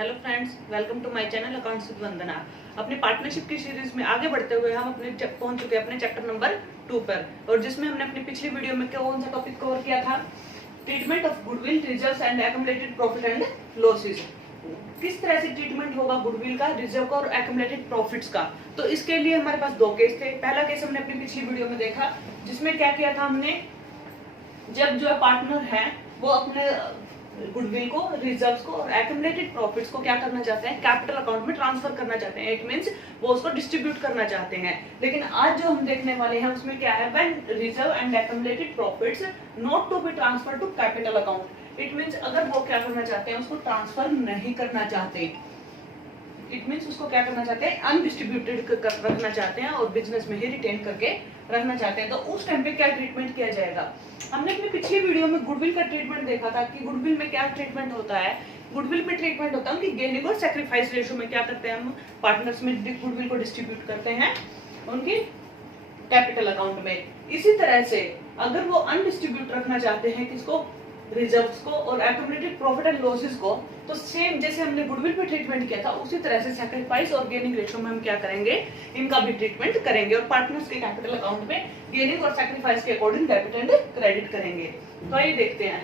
Hello friends, welcome to my channel accounts with Vandana. अपनी partnership की series में आगे बढ़ते हुए हम पहुंच चुके हैं अपने चैप्टर नंबर 2 पर, और जिसमें हमने अपनी पिछली वीडियो में कौन सा टॉपिक कवर किया था? Treatment of goodwill, reserves and accumulated profit and losses. किस तरह से ट्रीटमेंट होगा गुडविल का, रिजर्व का और एक्युमुलेटेड प्रॉफिट्स का। तो इसके लिए हमारे पास दो केस थे। पहला केस हमने अपनी पिछली वीडियो में देखा, जिसमें क्या किया था हमने, जब जो पार्टनर है वो अपने गुडविल को, रिजर्व्स को और एक्युमुलेटेड प्रॉफिट्स को क्या करना चाहते हैं, कैपिटल अकाउंट में ट्रांसफर करना चाहते हैं। इट मींस वो उसको डिस्ट्रीब्यूट करना चाहते हैं। लेकिन आज जो हम देखने वाले हैं उसमें क्या है, when reserve and accumulated profits not to be transfer to capital account. It means अगर वो क्या करना चाहते हैं, उसको ट्रांसफर नहीं करना चाहते, इट मींस उसको क्या करना चाहते हैं, अनडिस्ट्रीब्यूटेड रखना चाहते हैं और बिजनेस में ही रिटेन करके रखना चाहते हैं। तो उस टाइम पे क्या ट्रीटमेंट किया जाएगा? हमने अपनी पिछली वीडियो में गुडविल का ट्रीटमेंट देखा था कि गुडविल में क्या ट्रीटमेंट होता है। गुडविल में ट्रीटमेंट होता है कि गेनिंग और सैक्रिफाइस रेशियो में क्या करते हैं, हम पार्टनर्स में गुडविल को डिस्ट्रीब्यूट करते हैं उनकी कैपिटल अकाउंट में। इसी तरह से अगर वो अनडिस्ट्रीब्यूट रखना चाहते हैं किसको, रिजर्व्स को और एक्युमुलेटेड प्रॉफिट एंड लॉसेस को, तो सेम जैसे हमने गुडविल पे ट्रीटमेंट किया था उसी तरह से सैक्रिफाइस और गेनिंग रेशियो में हम क्या करेंगे, इनका भी ट्रीटमेंट करेंगे और पार्टनर्स के कैपिटल अकाउंट में गेनिंग और सैक्रिफाइस के अकॉर्डिंग डेबिट एंड क्रेडिट करेंगे। तो आइए देखते हैं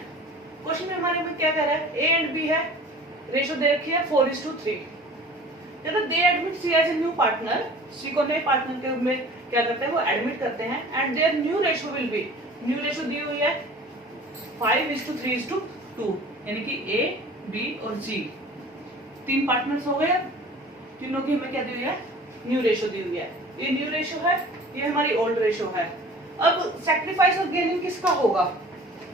क्वेश्चन में हमारे में क्या कह रहा है। ए एंड बी है, रेशियो दे रखी है 4:3। कहता they admit C as a new partner, C को नए पार्टनर के रूप में क्या करते हैं, वो एडमिट करते हैं। And their new ratio will be, new ratio दी हुई है 5:3:2, यानी कि ए, बी और जी तीन पार्टनर्स हो गए। तीनों की हमें क्या दी हुई है, न्यू रेशियो दी हुई है। ये न्यू रेशियो है, ये हमारी ओल्ड रेशियो है। अब सैक्रिफाइस और गेनिंग किसका होगा?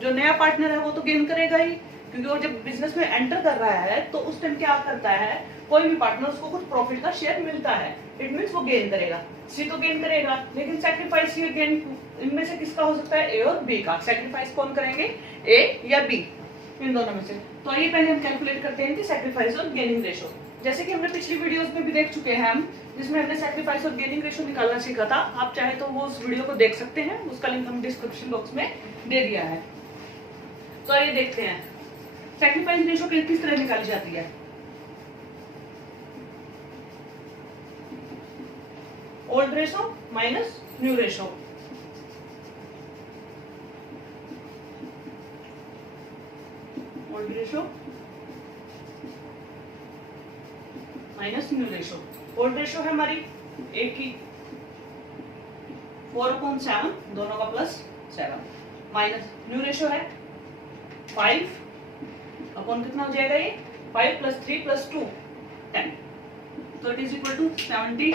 जो नया पार्टनर है वो तो गेन करेगा ही, क्योंकि वो जब बिजनेस में एंटर कर रहा है तो उस टाइम क्या करता है, कोई भी पार्टनर उसको कुछ प्रॉफिट का शेयर मिलता है। इट मींस वो गेन करेगा, सी तो गेन करेगा। लेकिन सैक्रिफाइस या गेन इनमें से किसका हो सकता है, ए और बी का। सैक्रिफाइस कौन करेंगे, ए या बी, इन दोनों में से। तो आइए पहले हम कैलकुलेट करते हैं कि सैक्रिफाइस और गेनिंग रेशियो, जैसे कि हमने पिछली वीडियोस में भी देख चुके हैं हम, जिसमें हमने सैक्रिफाइस और गेनिंग रेशियो निकालना सीखा था। आप चाहे तो वो उस वीडियो को देख सकते हैं, उसका लिंक हम डिस्क्रिप्शन बॉक्स में दे दिया है। तो आइए देखते हैं सैक्रिफाइस रेशियो किस तरह निकाली जाती है। Old ratio minus new ratio. Old ratio minus new ratio. Old ratio है हमारी ए की 4/7, दोनों का प्लस 7, माइनस न्यू रेशियो है 5 अपॉन कितना हो जाएगा, ये 5 + 3 + 2 10। तो इट इज इक्वल टू 70।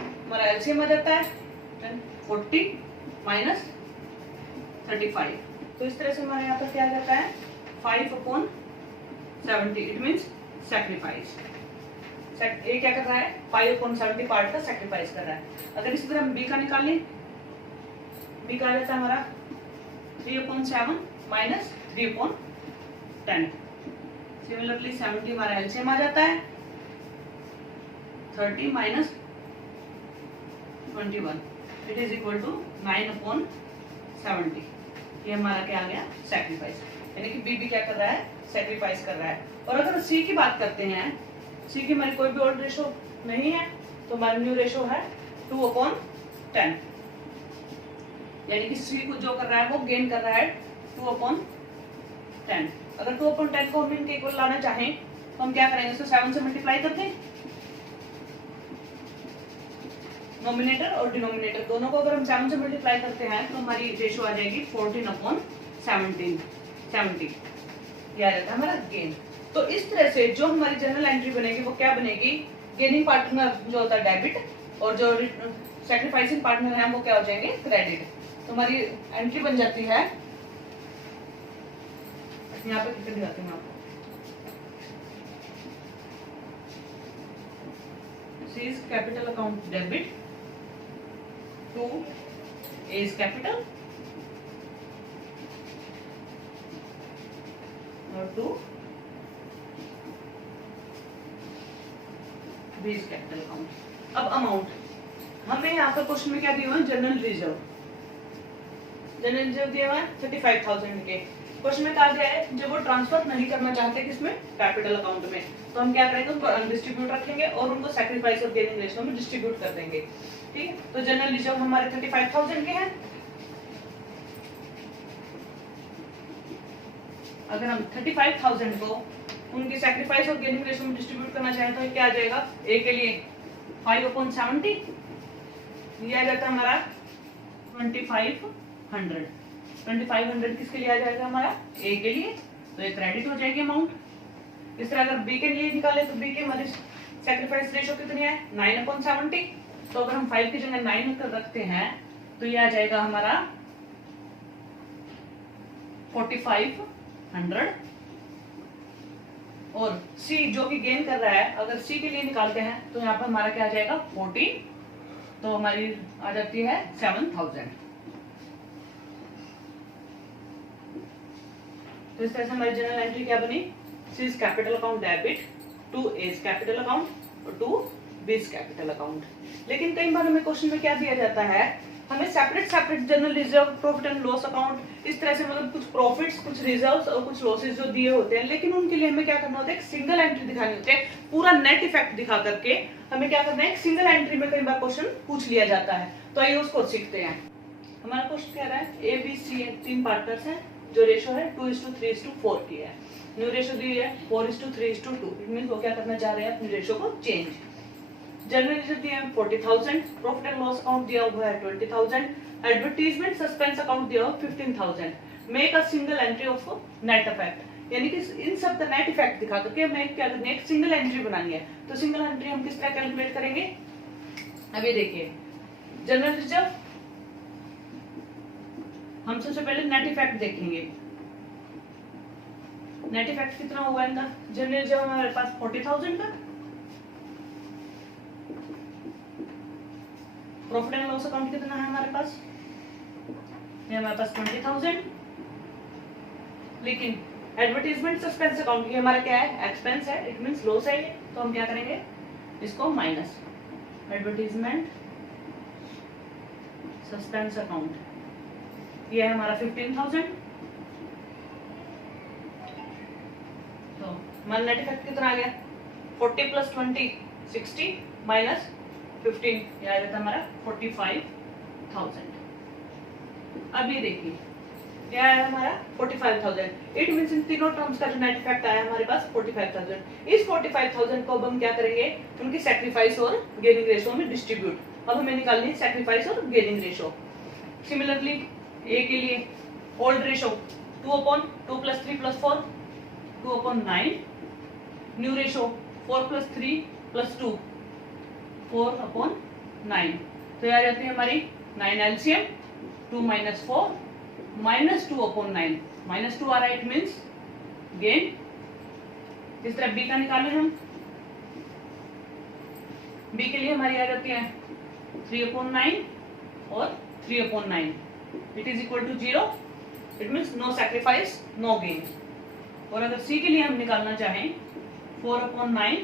हमारा एलसीएम आ जाता है 10, 40 माइनस 35। तो इस तरह से हमारे यहाँ पर क्या आ जाता है 5/70। It means sacrifice. ए क्या कर रहा है, 5/70 पार्ट का सैक्रिफाइस कर रहा है। अगर इसी तरह हम बी का निकाल लें, बी का आ जाता है हमारा 3/7 माइनस 3/10। सिमिलरली 70 हमारा एलसीएम आ जाता है 30 minus 21। It is equal to 9/70। ये हमारा क्या आ गया, सैक्रिफाइस। यानी कि बी क्या कर रहा है, सैक्रिफाइस कर रहा है। और अगर सी की बात करते हैं, सी की हमारी कोई भी ओल्ड रेशियो नहीं है, तो हमारा न्यू रेशियो है 2/10। यानी कि सी को जो कर रहा है वो गेन कर रहा है 2/10। अगर 2/10 को हम इनके इक्वल लाना चाहें तो हम क्या करेंगे, इसको 7 से मल्टीप्लाई करते हैं। नॉमिनेटर और डिनोमिनेटर दोनों को अगर हम 7 से मल्टीप्लाई करते हैं तो हमारी रेशियो आ जाएगी 14/70। ये आ जाता है हमारा गेन। तो इस तरह से जो हमारी जनरल एंट्री बनेगी वो क्या बनेगी, गेनिंग पार्टनर जो होता है डेबिट और जो सैक्रिफाइसिंग पार्टनर है वो क्या हो जाएंगे, क्रेडिट। तो हमारी एंट्री बन जाती है, यहाँ पे कितनी जाती है आपको, C is capital account debit to A is capital और to B is capital account। अब अमाउंट हमें यहाँ पर क्वेश्चन में क्या दिया हुआ है, जनरल रिजर्व। जनरल रिजर्व दिया हुआ है 35,000 के। क्वेश्चन में कहा गया है जब वो ट्रांसफर नहीं करना चाहते किसमें, कैपिटल अकाउंट में, तो हम क्या करेंगे, उनको अनडिस्ट्रीब्यूट रखेंगे और उनको सैक्रिफाइस और गेनिंग रेशियो में डिस्ट्रीब्यूट कर देंगे। ठीक है, तो जनरल रिजर्व हमारे 35,000 के हैं। अगर हम 35,000 को उनकी सैक्रिफाइस और गेनिंग रेशियो में डिस्ट्रीब्यूट करना चाहें तो क्या आ जाएगा, ए के लिए 5/70, ये आ जाता है हमारा 2500। 2500 किसके लिए आ जाएगा हमारा, ए के लिए, तो ये क्रेडिट हो जाएगी अमाउंट। इस तरह अगर बी के लिए निकाले तो बी के हमारी सैक्रिफाइस रेशियो कितनी है, 9/70, तो अगर हम 5 की जगह 9 कर रखते हैं तो ये आ जाएगा हमारा 4500। और सी जो कि गेन कर रहा है, अगर सी के लिए निकालते हैं तो यहाँ पर हमारा क्या आ जाएगा 14, तो हमारी आ जाती है 7000। तो इस तरह से हमारी जनरल एंट्री क्या बनी, C is capital account debit to A's capital account और टू बीज कैपिटल अकाउंट। लेकिन कई बार हमें क्वेश्चन में क्या दिया जाता है, हमें separate general reserve, profit and loss account, इस तरह से मतलब कुछ प्रॉफिट्स, कुछ रिजर्व्स और कुछ लॉसेस जो दिए होते हैं, लेकिन उनके लिए हमें क्या करना होता है, एक सिंगल एंट्री दिखानी होती है, पूरा नेट इफेक्ट दिखा करके हमें क्या करना है, एक सिंगल एंट्री में कई बार क्वेश्चन पूछ लिया जाता है। तो आइए उसको सीखते हैं। हमारा क्वेश्चन कह रहा है ए बी सी 3 पार्टनर्स हैं, जो रेशो है 2:3:4 की है। न्यू रेशो दी है 4:3:2। इट मींस वो क्या करना चाह रहे हैं, अपनी रेशो को चेंज। जनरल रिजर्व दिया है 40,000, प्रॉफिट एंड लॉस अकाउंट दिया हुआ है 20,000, एडवर्टाइजमेंट सस्पेंस अकाउंट दिया हुआ 15,000। Make a single entry of net effect, यानी कि इन सब का नेट इफेक्ट दिखा करके हमें क्या करनी है, एक सिंगल एंट्री बनानी है। तो सिंगल एंट्री हम किस तरह कैलकुलेट करेंगे, अब ये देखिए, जनरल रिजर्व हम सबसे पहले नेट इफेक्ट देखेंगे। नेट इफेक्ट कितना हुआ इनका, जनरल रिजर्व हमारे पास 40,000 का, प्रॉफिट एंड लॉस अकाउंट कितना है हमारे पास, ये हमारे पास 20,000। लेकिन एडवर्टाइजमेंट सस्पेंस अकाउंट ये हमारा क्या है, एक्सपेंस है, इट मींस लॉस है ये, तो हम क्या करेंगे, इसको माइनस एडवर्टाइजमेंट सस्पेंस अकाउंट, ये है हमारा 15,000। तो हमारा नेट इफेक्ट कितना आ गया, 40 + 20 60 माइनस 15, ये आ जाता है हमारा 45,000। अब ये देखिए क्या है हमारा 45,000, इट मींस इन तीनों टर्म्स का जो नेट इफेक्ट आया हमारे पास 45,000। इस 45,000 को अब हम क्या करेंगे, उनकी सैक्रिफाइस और गेनिंग रेशियो में डिस्ट्रीब्यूट। अब हमें निकालनी है सैक्रिफाइस और गेनिंग रेशियो। सिमिलरली ए के लिए ओल्ड रेशियो 2/2 + 3 + 4 2/9, न्यू रेशियो 4 + 3 + 2 4/9, तो ये आ जाती है हमारी 9 एलसीएम 2 - 4 -2/9, -2 आ रहा है, इट मींस गेन। इस तरह बी का निकालें हम, बी के लिए हमारी आ जाती है 3/9 और 3/9, it is equal to 0, it means no sacrifice no gain. और अगर सी के लिए हम निकालना चाहें 4/9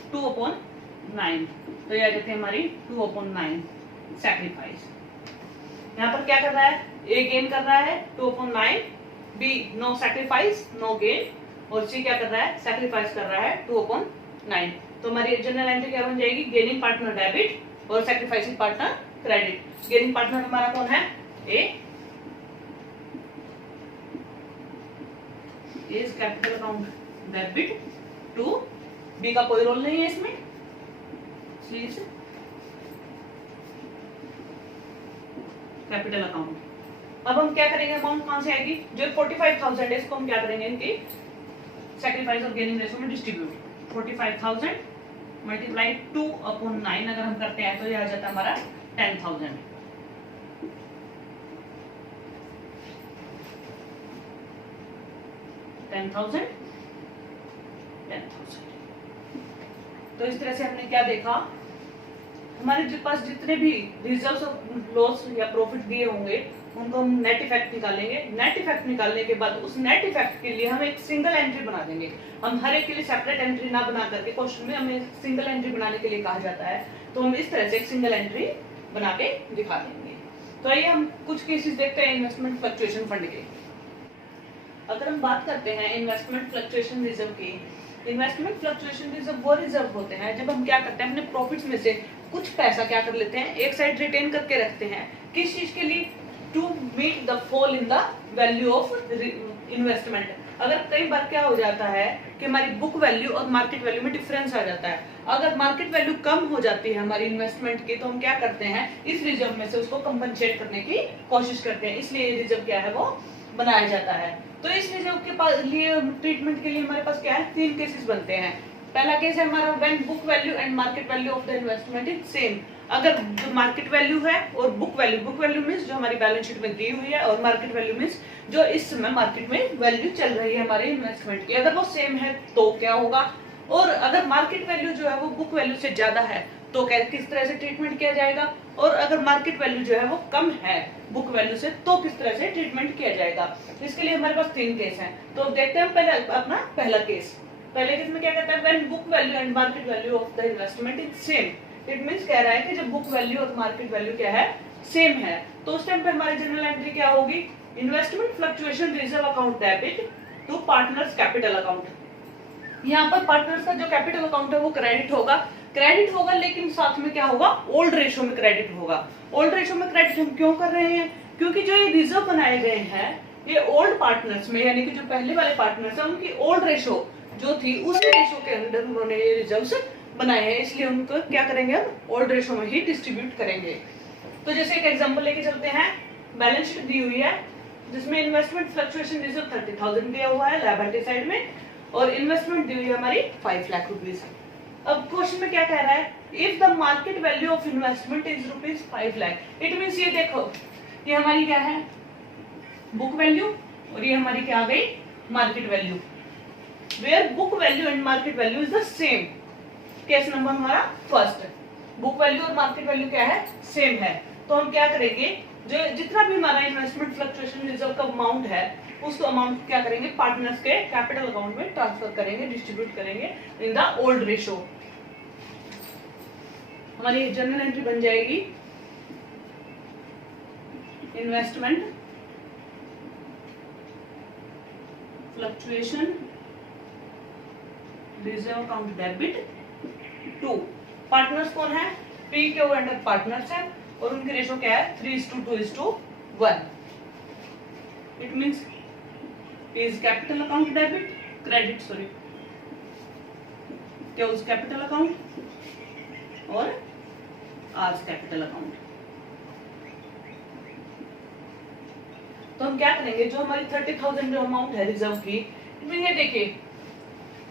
- 2/9, तो ये आ जाती है हमारी 2/9 सैक्रिफाइस। यहाँ पर क्या कर रहा है, ए गेन कर रहा है 2/9, B no sacrifice no gain, और सी क्या कर रहा है, सैक्रिफाइस कर रहा है 2/9। तो हमारी जनरल एंट्री क्या बन जाएगी, गेनिंग पार्टनर डेबिट और sacrificing partner credit. Gaining partner हमारा कौन है, A is capital account debit to, B का कोई रोल नहीं है इसमें, सी इज कैपिटल अकाउंट। अब हम क्या करेंगे, अमाउंट कहां से आएगी, जो 45,000 है इसको हम क्या करेंगे, इनकी सैक्रिफाइस और गेनिंग रेशियो में डिस्ट्रीब्यूट। 45,000 × 2/9 अगर हम करते हैं तो ये आ जाता है हमारा 10,000। तो इस तरह से हमने क्या देखा, हमारे पास जितने भी रिजर्व्स और लॉस या प्रॉफिट दिए होंगे उनको हम नेट इफेक्ट निकालेंगे। नेट इफेक्ट निकालने के बाद उस नेट इफेक्ट के लिए हम एक सिंगल एंट्री बना देंगे। हम हर एक के लिए सेपरेट एंट्री ना बना करके, क्वेश्चन में हमें सिंगल एंट्री बनाने के लिए कहा जाता है, तो हम इस तरह से एक सिंगल एंट्री बना के दिखा देंगे। तो आइए हम कुछ केसेस देखते हैं इन्वेस्टमेंट फ्लक्चुएशन फंड के। अगर हम बात करते हैं इन्वेस्टमेंट फ्लक्चुएशन रिजर्व की, इन्वेस्टमेंट फ्लक्चुएशन रिजर्व वो रिजर्व होते हैं जब हम क्या करते हैं अपने प्रॉफिट्स में से कुछ पैसा क्या कर लेते हैं एक साइड रिटेन करके रखते हैं। किस चीज के लिए? To meet the fall in the value of investment. अगर कई बार क्या हो जाता है कि हमारी बुक वैल्यू और मार्केट वैल्यू में डिफरेंस आ जाता है, अगर मार्केट वैल्यू कम हो जाती है हमारी इन्वेस्टमेंट की, तो हम क्या करते हैं इस रिजर्व में से उसको कंपनसेट करने की कोशिश करते हैं, इसलिए ये रिजर्व क्या है वो बनाया जाता है। तो इस रिजर्व के लिए ट्रीटमेंट के लिए हमारे पास क्या है, 3 केसेस बनते हैं। पहला केस है हमारा when book value and market value of the investment is same. अगर जो मार्केट वैल्यू है और बुक वैल्यू मींस जो हमारी बैलेंस शीट में दी हुई है, और मार्केट वैल्यू मींस जो इस समय मार्केट में वैल्यू चल रही है हमारे इन्वेस्टमेंट की, अगर वो सेम है तो क्या होगा। और अगर मार्केट वैल्यू जो है वो बुक वैल्यू से ज्यादा है तो किस तरह से ट्रीटमेंट किया जाएगा, और अगर मार्केट वैल्यू जो है वो कम है बुक वैल्यू से तो किस तरह से ट्रीटमेंट किया जाएगा। इसके लिए हमारे पास 3 केस हैं। तो देखते हैं पहले अपना पहला केस। पहले केस में क्या कहता है, when book value and market value of the investment is same. It means कह रहा है कि जब बुक वैल्यू और मार्केट वैल्यू क्या है, सेम है, तो उस टाइम पे हमारी जनरल एंट्री क्या होगी, investment fluctuation reserve account debit to partners capital account. यहाँ पर पार्टनर्स का जो कैपिटल अकाउंट है वो क्रेडिट होगा, लेकिन साथ में क्या होगा, ओल्ड रेशो में क्रेडिट होगा। ओल्ड रेशो में क्रेडिट हम क्यों कर रहे हैं, क्योंकि जो ये रिजर्व बनाए गए हैं ये ओल्ड पार्टनर्स में, यानी कि जो पहले वाले पार्टनर्स है उनकी ओल्ड रेशो जो थी उसी रेशो के अंदर उन्होंने ये रिजर्व्स बनाए हैं, इसलिए उनको क्या करेंगे, हम ओल्ड रेशो में ही डिस्ट्रीब्यूट करेंगे। तो जैसे एक एग्जांपल लेके चलते हैं, बैलेंस शीट दी हुई है जिसमें इन्वेस्टमेंट फ्लक्चुएशन रिजर्व 30,000 दिया हुआ है लायबिलिटी साइड में, और इन्वेस्टमेंट दी हुई है हमारी 5 लाख रुपीज। अब क्वेश्चन में क्या कह रहा है, if the market value of investment is rupees 5 lakh, it means ये देखो ये हमारी क्या है, बुक वैल्यू, और ये हमारी क्या आ गई, market value, where book value and market value is the same. Case number हमारा फर्स्ट, बुक वैल्यू और मार्केट वैल्यू क्या है, सेम है, तो हम क्या करेंगे, जो जितना भी हमारा इन्वेस्टमेंट फ्लक्चुएशन रिजर्व का अमाउंट है उसको अमाउंट क्या करेंगे, पार्टनर्स के कैपिटल अकाउंट में ट्रांसफर करेंगे, डिस्ट्रीब्यूट करेंगे इन द ओल्ड रेशो। हमारी जनरल एंट्री बन जाएगी investment fluctuation reserve account debit to partners कौन है, पी के अंडर पार्टनर्स है, और उनकी रेशो क्या है, 3:2:1। It means is capital account debit, credit sorry क्या उस कैपिटल अकाउंट और आज कैपिटल अकाउंट। तो हम क्या करेंगे, जो हमारी 30,000 जो अमाउंट है रिजर्व की, ये देखिए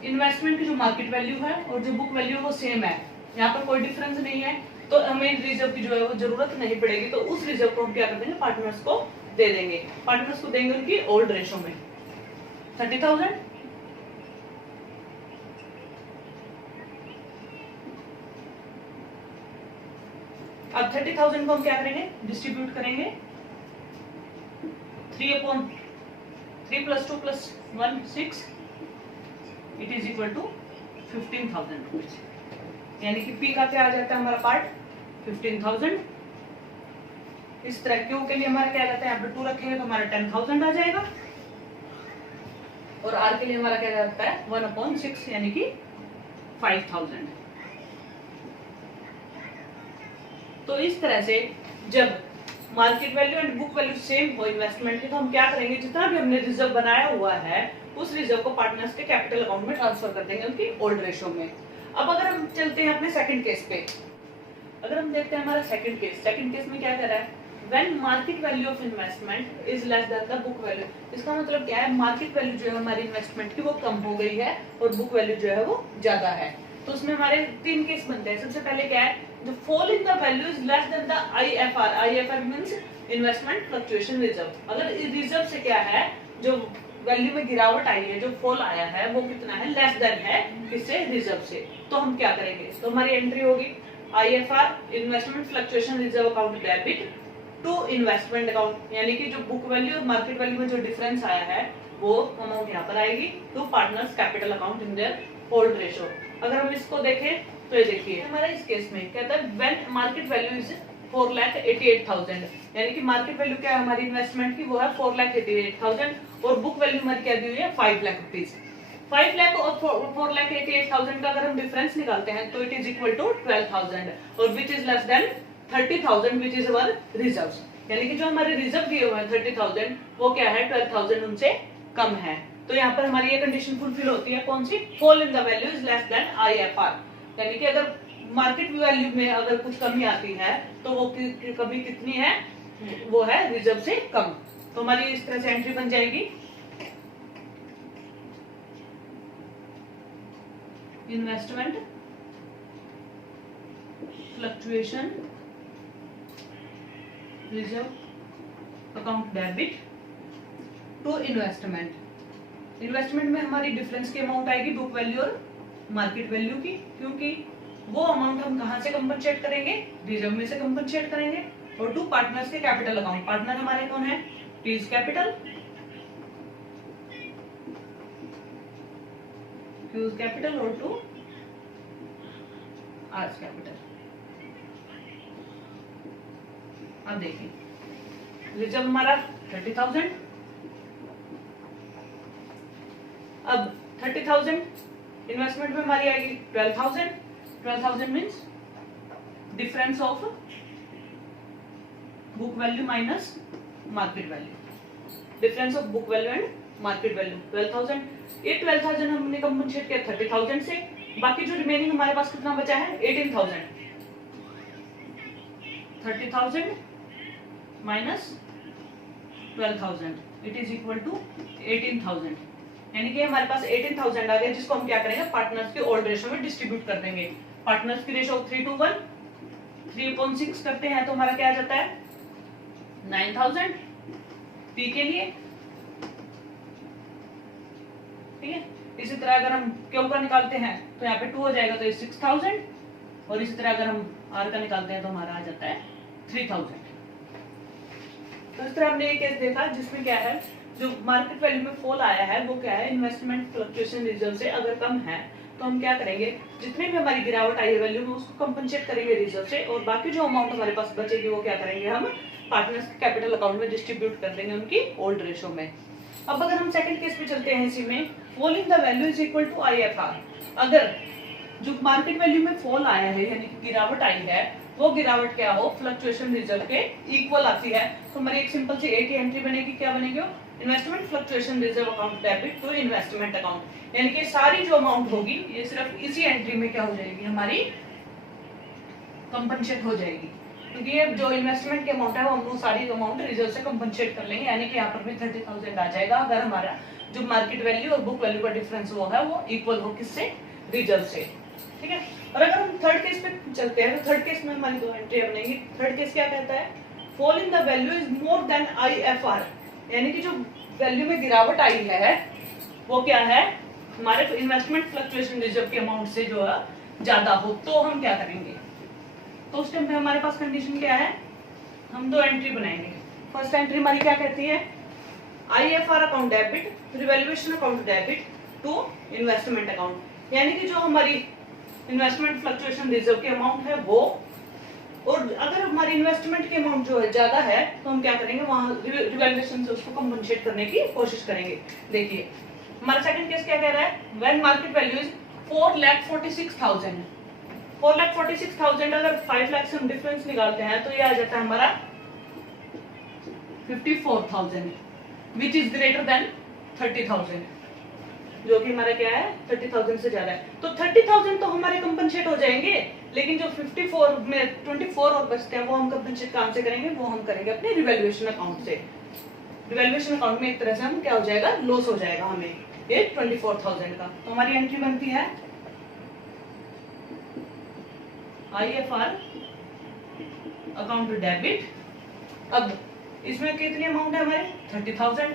इन्वेस्टमेंट की जो मार्केट वैल्यू है और जो बुक वैल्यू है वो सेम है, यहाँ पर कोई डिफरेंस नहीं है, तो हमें रिजर्व की जो है वो जरूरत नहीं पड़ेगी, तो उस रिजर्व को हम क्या कर देंगे, पार्टनर्स को दे देंगे, पार्टनर्स को देंगे उनकी ओल्ड रेशो में 30,000। अब 30,000 को हम क्या करेंगे, डिस्ट्रीब्यूट करेंगे 3/3 + 2 + 1 6, it is equal to 15,000 rupees, यानी कि पी का क्या आ जाता है हमारा पार्ट 15,000। इस तरह क्यू के लिए हमारा क्या रहता है, यहाँ पर 2 रखेंगे तो हमारा 10,000 आ जाएगा, और आर के लिए हमारा क्या रहता है 1/6 यानी कि 5,000। तो इस तरह से जब market value and book value same हो इन्वेस्टमेंट की, तो हम क्या करेंगे, जितना भी हमने रिजर्व बनाया हुआ है उस रिजर्व को पार्टनर्स के कैपिटल अकाउंट में ट्रांसफर कर देंगे उनकी ओल्ड रेशो में। अब अगर हम चलते हैं अपने सेकंड केस पे, अगर हम देखते हैं हमारा सेकंड केस में क्या कर रहा है, when market value of investment is less then the book value. इसका मतलब क्या है, मार्केट वैल्यू जो है हमारी इन्वेस्टमेंट की वो कम हो गई है और बुक वैल्यू जो है वो ज्यादा है। तो उसमें हमारे 3 केस बनते हैं। सबसे पहले क्या है, जो fall in the value is less then the IFR. IFR means investment fluctuation reserve. अगर इस रिजर्व से क्या है, जो वैल्यू में गिरावट आई है, जो फॉल आया है वो कितना है, लेस देन है किससे, रिजर्व से, तो हम क्या करेंगे, तो हमारी एंट्री होगी IFR investment fluctuation reserve account debit to investment account, यानी कि जो बुक वैल्यू और मार्केट वैल्यू में जो डिफरेंस आया है वो अमाउंट यहाँ पर आएगी to partners capital account in their old ratio. अगर हम इसको देखें तो ये देखिए हमारा इस केस में कहता है व्हेन मार्केट वैल्यू इज 4,88,000, यानी कि मार्केट वैल्यू क्या है हमारी इन्वेस्टमेंट की, वो है 4,88,000, और बुक वैल्यू हमारी क्या दी हुई है 5 लाख रुपीज। 5 लाख और 4,88,000 का अगर हम डिफरेंस निकालते हैं तो इट इज इक्वल टू 12,000 और which is less then 30,000 which is our reserves, यानी कि जो हमारे रिजर्व दिए हुए हैं 30,000 वो क्या है 12,000 उनसे कम है। तो यहाँ पर हमारी ये कंडीशन फुलफिल होती है कौन सी, fall in the value is less than IFR, यानी कि अगर मार्केट वैल्यू में अगर कुछ कमी आती है तो वो कभी कितनी है, वो है रिजर्व से कम। तो हमारी इस तरह से एंट्री बन जाएगी investment fluctuation reserve account debit to investment. Investment में हमारी डिफरेंस की अमाउंट आएगी बुक वैल्यू और मार्केट वैल्यू की, क्योंकि वो अमाउंट हम कहां से कंपनसेट करेंगे, रिजर्व में से कंपनसेट करेंगे। और टू पार्टनर्स के कैपिटल अकाउंट, पार्टनर हमारे कौन है, पीज कैपिटल, क्यूज कैपिटल और टू आर्स कैपिटल। अब देखिए रिजर्व हमारा 30,000, अब 30,000 इन्वेस्टमेंट में हमारी आएगी 12,000, 12,000 means difference of book value minus market value, difference of book value and market value 12,000। ये 12,000 हमने कंपनसेट किया 30,000 से, बाकी जो रिमेनिंग हमारे पास कितना बचा है 18,000, 30,000 minus 12,000 it is equal to 18,000, यानी कि हमारे पास 18,000 आ गया, जिसको हम क्या करेंगे पार्टनर्स के ओल्ड रेशो में डिस्ट्रीब्यूट कर देंगे। पार्टनर्स की रेशो 3:1, 3/6 करते हैं तो हमारा क्या आ जाता है 9,000 पी के लिए, ठीक है। इसी तरह अगर हम क्यू का निकालते हैं तो यहाँ पे 2 हो जाएगा तो 6,000, और इसी तरह अगर हम आर का निकालते हैं तो हमारा आ जाता है 3,000। तो इस तरह हमने एक केस देखा जिसमें क्या है जो मार्केट वैल्यू में फॉल आया है वो क्या है इन्वेस्टमेंट फ्लक्चुएशन रिजर्व से अगर कम है तो हम क्या करेंगे, जितने भी हमारी गिरावट आई है वैल्यू में उसको कंपनसेट करेंगे रिजर्व से, और बाकी जो अमाउंट हमारे पास बचेगी वो क्या करेंगे हम पार्टनर्स के कैपिटल अकाउंट में डिस्ट्रीब्यूट कर देंगे उनकी ओल्ड रेशो में। अब अगर हम सेकंड केस पे चलते हैं, इसी में fall in the value is equal to IFR, अगर जो मार्केट वैल्यू में फॉल आया है यानी कि गिरावट आई है वो गिरावट क्या हो फ्लक्चुएशन रिजर्व के इक्वल आती है, तो हमारी एक सिंपल सी एक ही एंट्री बनेगी, क्या बनेगी investment fluctuation reserve account debit to investment account, यानी कि सारी जो अमाउंट होगी ये सिर्फ इसी एंट्री में क्या हो जाएगी हमारी कंपनसेट हो जाएगी, क्योंकि ये जो इन्वेस्टमेंट की अमाउंट है वो हम सारी अमाउंट रिजर्व से कंपनसेट कर लेंगे, यानी कि यहाँ पर भी 30,000 आ जाएगा अगर हमारा जो मार्केट वैल्यू और बुक वैल्यू का डिफरेंस वो है वो इक्वल हो किससे, रिजर्व से, ठीक है। और अगर हम थर्ड केस पे चलते हैं तो थर्ड केस में हमारी दो एंट्री बनेगी। थर्ड केस क्या कहता है, fall in the value is more than IFR, यानी कि जो वैल्यू में गिरावट आई है वो क्या है हमारे इन्वेस्टमेंट फ्लक्चुएशन रिजर्व के अमाउंट से जो है ज्यादा हो, तो हम क्या करेंगे, तो उस टाइम पे हमारे पास कंडीशन क्या है, हम दो एंट्री बनाएंगे। फर्स्ट एंट्री हमारी क्या कहती है IFR account debit revaluation account debit to investment account, यानी कि जो हमारी इन्वेस्टमेंट फ्लक्चुएशन रिजर्व के अमाउंट है वो, और अगर हमारी इन्वेस्टमेंट के अमाउंट जो है ज्यादा है तो हम क्या करेंगे वहां रिवैल्यूएशन से उसको कंपनसेट करने की कोशिश करेंगे। देखिए हमारा सेकंड केस क्या कह रहा है, व्हेन मार्केट वैल्यू इज 4,46,000, 4,46,000 अगर 5 लाख से हम डिफरेंस निकालते हैं तो ये आ जाता है हमारा 54,000 विच इज ग्रेटर देन 30,000, जो कि हमारा क्या है 30,000 से ज्यादा है। तो 30,000 तो हमारे कंपनसेट हो जाएंगे, लेकिन जो 54 में 24 और बचते हैं वो हम कंपनसेट कहां से करेंगे, वो हम करेंगे अपने रिवैल्यूएशन अकाउंट से। रिवैल्यूएशन अकाउंट में एक तरह से हम क्या हो जाएगा, लॉस हो जाएगा हमें ये 24,000 का। तो हमारी एंट्री बनती है IFR अकाउंट डेबिट, अब इसमें कितनी अमाउंट है हमारे 30,000,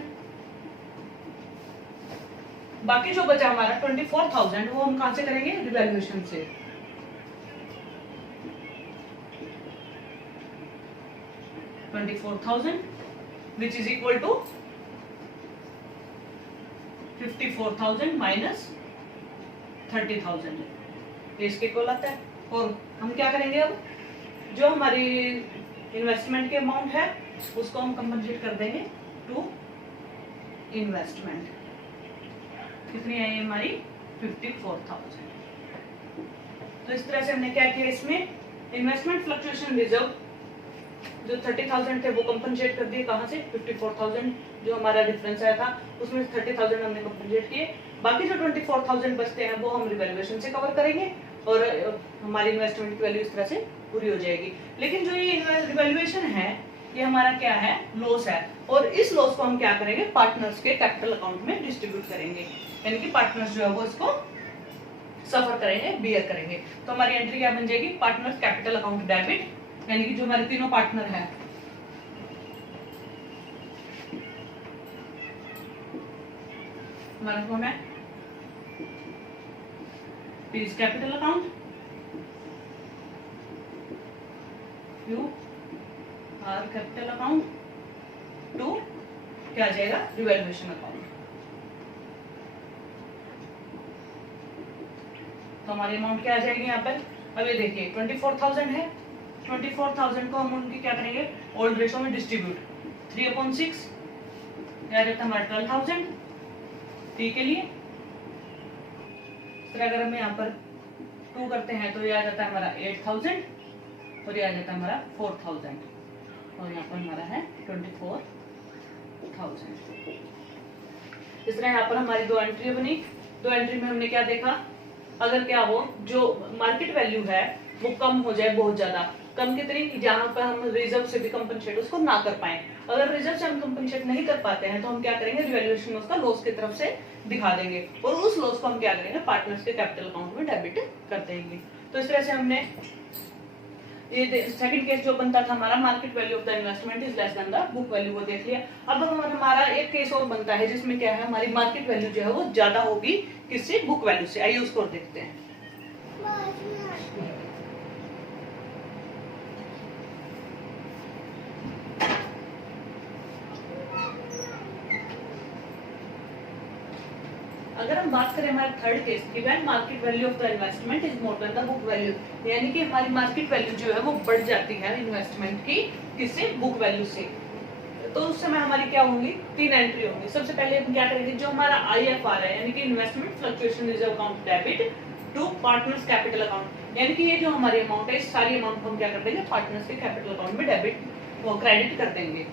बाकी जो बचा हमारा 24,000 वो हम कहां से करेंगे, रिवैल्यूएशन से। Which is equal to 54,000 minus 30,000, इसके इक्वल आता है। और हम क्या करेंगे, अब जो हमारी इन्वेस्टमेंट के अमाउंट है उसको हम कंपनसेट कर देंगे टू इन्वेस्टमेंट कितनी आई हमारी 54,000। तो इस तरह से हमने क्या किया, इसमें इन्वेस्टमेंट फ्लक्चुएशन रिजर्व जो 30,000 थे वो कंपनसेट कर दिए, कहाँ से 54,000 जो हमारा डिफरेंस आया था उसमें 30,000 हमने कंपनसेट किए। बाकी जो 24,000 बचते हैं वो हम रिवैल्यूएशन से कवर करेंगे और हमारी इन्वेस्टमेंट की वैल्यू इस तरह से पूरी हो जाएगी। लेकिन जो ये रिवैल्यूएशन है ये हमारा क्या है, लॉस है, और इस लॉस को हम क्या करेंगे, पार्टनर्स के कैपिटल अकाउंट में डिस्ट्रीब्यूट करेंगे, यानी कि पार्टनर्स जो है वो इसको सफर करेंगे, बियर करेंगे। तो हमारी एंट्री क्या बन जाएगी, पार्टनर्स कैपिटल अकाउंट डेबिट, यानी कि जो हमारे तीनों पार्टनर है हमारा फॉर्म है P's capital account, Q R capital account, to क्या आ जाएगा, रिवैल्यूएशन अकाउंट। तो हमारी अमाउंट क्या आ जाएगी यहाँ पर, अब ये देखिए 24,000 है, 24,000 को हम उनकी क्या करेंगे, ओल्ड रेशो में डिस्ट्रीब्यूट 3/6 क्या जाता है हमारा 12,000 टी के लिए। फिर अगर हम यहाँ पर 2 करते हैं तो ये आ जाता है हमारा 8,000 और ये आ जाता है हमारा 4,000 और यहाँ पर हमारा है 24,000। इस तरह यहाँ पर हमारी 2 एंट्री बनी। 2 एंट्री में हमने क्या देखा, अगर क्या हो जो मार्केट वैल्यू है वो कम हो जाए बहुत ज्यादा, कम कितनी, जहां पर हम रिजर्व से भी कंपनसेट उसको ना कर पाए, अगर रिजर्व से हम कंपनसेट नहीं कर पाते हैं तो हम क्या करेंगे, रिवैल्यूएशन उसका लॉस की तरफ से दिखा देंगे और उस लॉस को हम क्या करेंगे, पार्टनर्स के कैपिटल अकाउंट में डेबिट कर देंगे। तो इस तरह से हमने ये सेकंड केस जो बनता था हमारा, market value of the investment is less then the book value, वो देख लिया। अब हमारा एक केस और बनता है जिसमें क्या है, हमारी मार्केट वैल्यू जो है वो ज्यादा होगी किससे, बुक वैल्यू से। आइए उसको देखते हैं। अगर हम बात करें हमारे थर्ड केस की, when market value of the investment is more than the book value, यानी कि हमारी मार्केट वैल्यू जो है वो बढ़ जाती है इन्वेस्टमेंट की, किससे, बुक वैल्यू से। तो उस समय हमारी क्या होंगी, 3 एंट्री होंगी। सबसे पहले हम क्या करेंगे, जो हमारा IFR है यानी कि investment fluctuation reserve account debit to partners capital account, यानी कि ये जो हमारी अमाउंट है इस सारी अमाउंट को हम क्या कर देंगे, पार्टनर्स के कैपिटल अकाउंट में डेबिट वो क्रेडिट कर देंगे।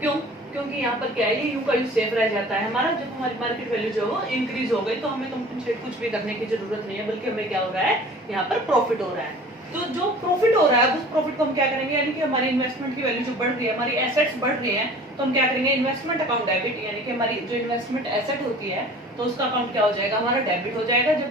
क्यों, क्योंकि यहाँ पर क्या है, ये यू का यू सेफ रह जाता है हमारा। जब हमारी मार्केट वैल्यू जो है इंक्रीज हो गई तो हमें कंपनसेट कुछ भी करने की जरूरत नहीं है, बल्कि हमें क्या हो रहा है, यहाँ पर प्रॉफिट हो रहा है। तो जो प्रॉफिट हो रहा है उस प्रॉफिट को हम क्या करेंगे, यानी कि हमारी इन्वेस्टमेंट की वैल्यू जो बढ़ रही है, हमारी एसेट्स बढ़ रही हैं, तो हम क्या करेंगे, इन्वेस्टमेंट अकाउंट डेबिट, यानी कि हमारी जो इन्वेस्टमेंट एसेट होती है तो उसका अकाउंट क्या हो जाएगा, हमारा डेबिट हो जाएगा। जब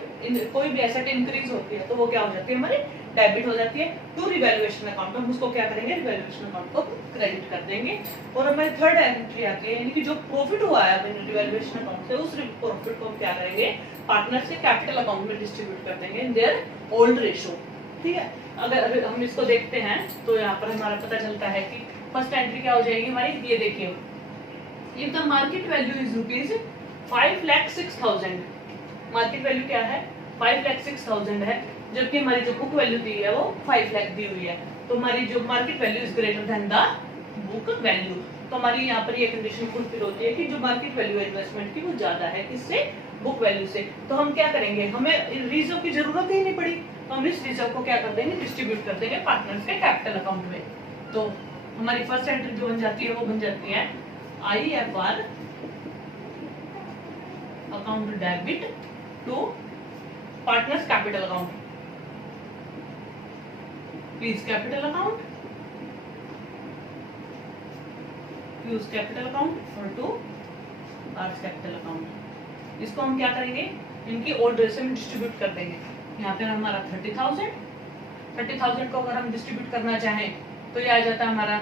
कोई भी एसेट इंक्रीज होती है तो वो क्या हो जाती है, हमारी डेबिट हो जाती है। टू रिवैल्यूएशन अकाउंट, हम उसको क्या करेंगे, रिवैल्यूएशन अकाउंट को क्रेडिट कर देंगे। और हमारी थर्ड एंट्री आती है, यानी कि जो प्रॉफिट हुआ है रिवैल्यूएशन अकाउंट से, उस प्रॉफिट को हम क्या करेंगे, पार्टनर्स के कैपिटल अकाउंट में डिस्ट्रीब्यूट कर देंगे इन देयर ओल्ड रेशो। ठीक है, अगर हम इसको देखते हैं तो यहाँ पर हमारा पता चलता है कि फर्स्ट एंट्री क्या हो जाएगी हमारी, ये देखिए, if the market value is ₹5,06,000, market value क्या है, 5,06,000 है, जबकि हमारी जो बुक वैल्यू दी है वो 5 लाख दी हुई है। तो हमारी जो market value is greater than the book value, तो हमारी यहाँ पर ये कंडीशन फुलफिल होती है कि जो मार्केट वैल्यू है इन्वेस्टमेंट की वो ज्यादा है किससे, बुक वैल्यू से। तो हम क्या करेंगे, हमें रिजर्व की जरूरत ही नहीं पड़ी, तो हम इस रिजर्व को क्या कर देंगे, डिस्ट्रीब्यूट कर देंगे पार्टनर्स के कैपिटल अकाउंट में। तो हमारी फर्स्ट एंट्री जो बन जाती है वो बन जाती है IFR account debit to partners capital account, P's capital account, Q's capital account और टू आर्स कैपिटल अकाउंट। इसको हम क्या करेंगे, इनकी ओल्ड रेशो में डिस्ट्रीब्यूट कर देंगे। यहाँ पे हमारा 30,000 को अगर हम डिस्ट्रीब्यूट करना चाहें तो ये आ जाता है हमारा,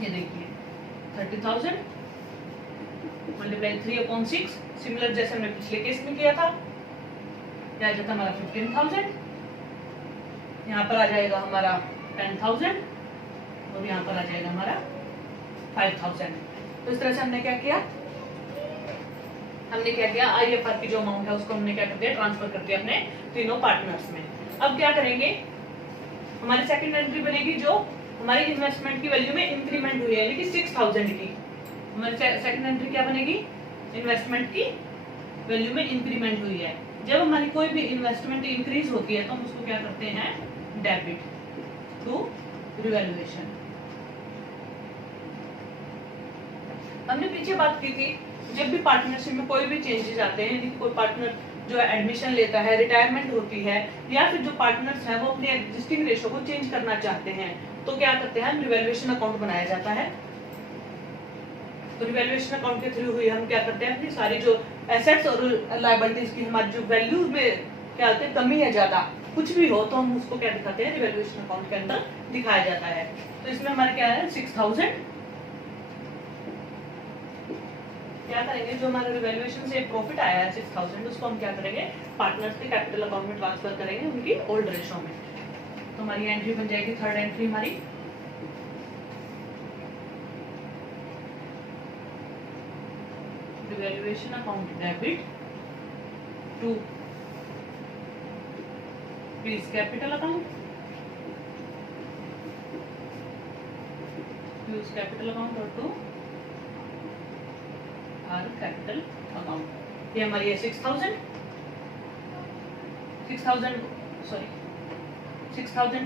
ये देखिए 30,000 मल्टीप्लाई 3/6, सिमिलर जैसे हमने पिछले केस में किया था। ये आ जाता है हमारा 15,000, यहाँ पर आ जाएगा हमारा 10,000 और यहाँ पर आ जाएगा हमारा 5,000। तो इस तरह से हमने क्या किया, IFR की जो अमाउंट है उसको हमने क्या कर दिया, ट्रांसफर कर दिया अपने तीनों पार्टनर्स में। अब क्या करेंगे, हमारी सेकंड एंट्री बनेगी जो हमारी इन्वेस्टमेंट की वैल्यू में इंक्रीमेंट हुई है, यानी कि 6,000 की। हमारी सेकंड एंट्री क्या बनेगी, इन्वेस्टमेंट की वैल्यू में इंक्रीमेंट हुई है। जब हमारी कोई भी इन्वेस्टमेंट इंक्रीज होती है तो हम उसको क्या करते हैं, डेबिट टू रिवैल्यूएशन। हमने पीछे बात की थी, जब भी पार्टनरशिप में कोई भी चेंजेस आते हैं, यदि कोई पार्टनर जो है एडमिशन लेता है, रिटायरमेंट होती है, या फिर जो पार्टनर्स हैं वो अपने एग्जिस्टिंग रेशो को चेंज करना चाहते हैं, तो क्या करते हैं, रिवैल्यूएशन अकाउंट बनाया जाता है। तो रिवैल्यूएशन अकाउंट के थ्रू हुई हम क्या करते हैं, अपनी सारी जो एसेट्स और लायबिलिटीज की हमारी जो वैल्यू में क्या होती है, कमी है ज्यादा, कुछ भी हो तो हम उसको क्या दिखाते हैं, रिवैल्यूएशन अकाउंट के अंदर दिखाया जाता है। तो इसमें हमारे क्या है, 6000 क्या करेंगे, जो हमारे रिवैल्यूएशन से प्रॉफिट आया है 6000, उसको हम क्या करेंगे, पार्टनर्स के कैपिटल अकाउंट में ट्रांसफर करेंगे उनकी ओल्ड रेशो में। तो हमारी एंट्री बन जाएगी, थर्ड एंट्री हमारी revaluation account debit to piece capital account, Q's capital account और टू आर कैपिटल अकाउंट। ये हमारी है 6000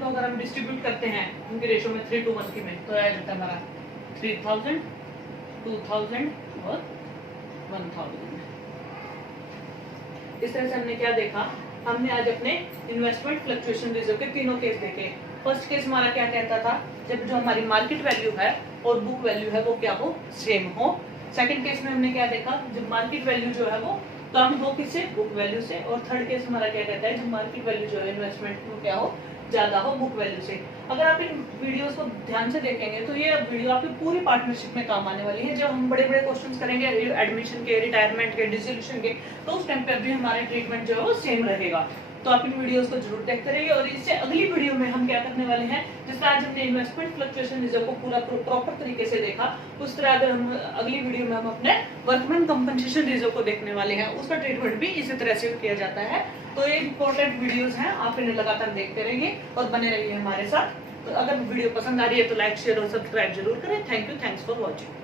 को अगर हम डिस्ट्रीब्यूट करते हैं उनके रेशो में 3:1 की में, तो आ जाता है हमारा 3000, 2000 और 1000। इस तरह से हमने क्या देखा, हमने आज अपने इन्वेस्टमेंट फ्लक्चुएशन रिजर्व के तीनों केस देखे। फर्स्ट केस हमारा क्या कहता था, जब जो हमारी मार्केट वैल्यू है और बुक वैल्यू है वो क्या हो, सेम हो। सेकंड केस में हमने क्या देखा, जब मार्केट वैल्यू जो है वो कम हो किससे, बुक वैल्यू से। और थर्ड केस हमारा क्या कहता है, जब मार्केट वैल्यू जो है इन्वेस्टमेंट में क्या हो, ज्यादा हो बुक वैल्यू से। अगर आप इन वीडियोस को ध्यान से देखेंगे तो ये वीडियो आपकी पूरी पार्टनरशिप में काम आने वाली है। जब हम बड़े बड़े क्वेश्चंस करेंगे एडमिशन के, रिटायरमेंट के, डिसोल्यूशन के, तो उस टाइम पे भी हमारा ट्रीटमेंट जो है वो सेम रहेगा। तो आप इन वीडियोस को जरूर देखते रहिए। और इससे अगली वीडियो में हम क्या करने वाले हैं, जिस तरह आज हमने इन्वेस्टमेंट फ्लक्चुएशन रिजर्व को पूरा प्रॉपर तरीके से देखा, उस तरह अगर हम अगली वीडियो में हम अपने वर्कमैन कंपनसेशन रिजर्व को देखने वाले हैं, उसका ट्रीटमेंट भी इसी तरह से किया जाता है। तो ये इंपॉर्टेंट वीडियोस हैं, आप इन्हें लगातार देखते रहिए और बने रहिए हमारे साथ। तो अगर वीडियो पसंद आ रही है तो लाइक, शेयर और सब्सक्राइब जरूर करें। Thank you, thanks for watching.